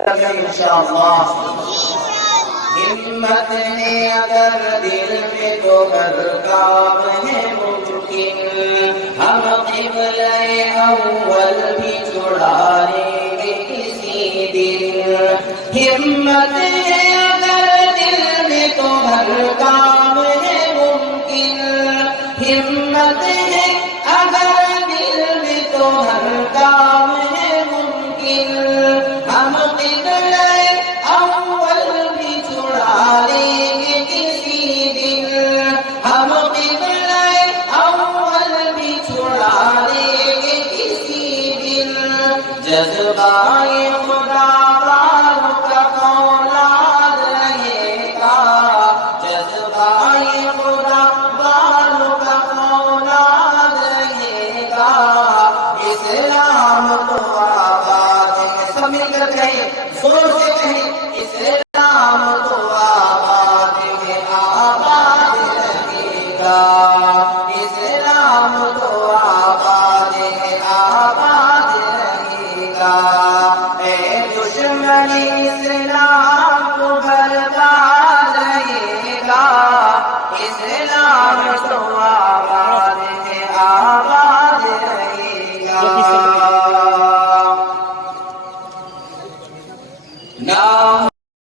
انشاءاللہ ہمت ہے اگر دل میں تو ہر کام ہے ممکن ہم قبلہ اول بھی چھڑا لیں گے کسی دن ہمت ہے اگر دل میں تو ہر کام ہے ممکن ہمت ہے اگر دل میں تو ہر کام ہے ممکن ہم قبلہ اول بھی چھڑا لیں گے کسی دن ہم قبلہ اول بھی چھڑا لیں گے کسی دن جذبۂ خدا والوں کا فولاد رہے گا جذبۂ خدا والوں کا فولاد رہے گا اسلام تو آباد ہے سب مل کر کہیں زور سے کہیں اسلام تو آباد ہے آباد رہے گا اسلام تو آباد ہے آباد رہے گا اے دشمن اسلام